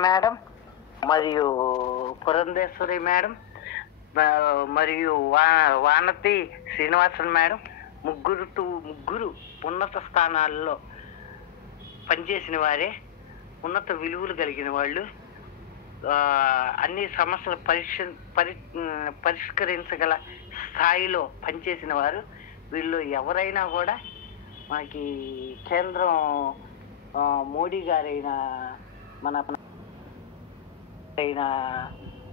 Madam మరియు Purandeswari madam మరియు Vanathi Srinivasan madam ముగ్గురు ఉన్నత స్థానాల్లో పనిచేసిన వారే, ఉన్నత విలువలు కలిగిన వాళ్ళు, అన్ని సమస్యలు పరిష్కరించగల స్థాయిలో పనిచేసిన వారు. వీళ్ళు ఎవరైనా కూడా మనకి కేంద్రం మోడీ గారైన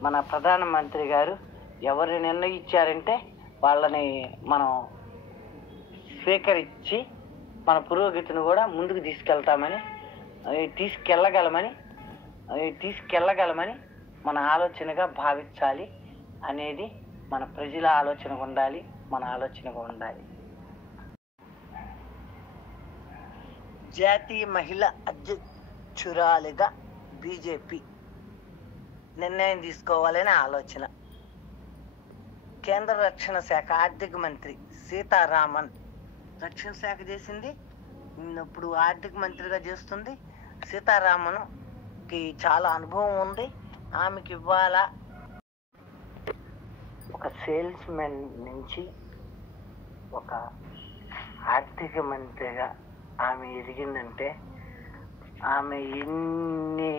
మన ప్రధానమంత్రి గారు ఎవరు నిర్ణయించారంటే వాళ్ళని మనం స్వీకరించి మన పురోగతిని కూడా ముందుకు తీసుకెళ్ళగలమని మన ఆలోచనగా భావించాలి అనేది మన ప్రజల ఆలోచనగా ఉండాలి, మన ఆలోచనగా ఉండాలి. జాతీయ మహిళా అధ్యక్షురాలిగా బీజేపీ నిర్ణయం తీసుకోవాలనే ఆలోచన. కేంద్ర రక్షణ శాఖ ఆర్థిక మంత్రి సీతారామన్ రక్షణ శాఖ చేసింది, ఇప్పుడు ఆర్థిక మంత్రిగా చేస్తుంది. సీతారామన్కి చాలా అనుభవం ఉంది. ఆమెకి ఇవాళ ఒక సేల్స్ మెన్ నుంచి ఒక ఆర్థిక మంత్రిగా ఆమె ఎదిగిందంటే ఆమె ఎన్ని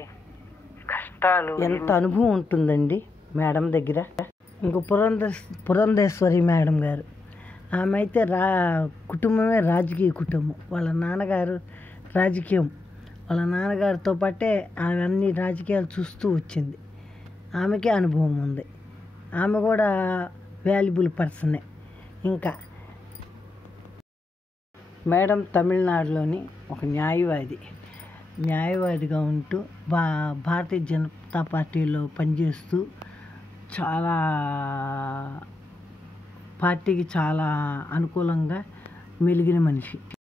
కష్టాలు, ఎంత అనుభవం ఉంటుందండి మేడం దగ్గర. ఇంకో పురంధేశ్వరి మేడం గారు, ఆమె అయితే కుటుంబమే రాజకీయ కుటుంబం. వాళ్ళ నాన్నగారు రాజకీయం, వాళ్ళ నాన్నగారితో పాటే ఆమె అన్ని రాజకీయాలు చూస్తూ వచ్చింది. ఆమెకే అనుభవం ఉంది. ఆమె కూడా వాల్యుబుల్ పర్సనే. ఇంకా మేడం తమిళనాడులోని ఒక న్యాయవాదిగా ఉంటూ భారతీయ జనతా పార్టీలో పనిచేస్తూ పార్టీకి చాలా అనుకూలంగా మెలిగిన మనిషి.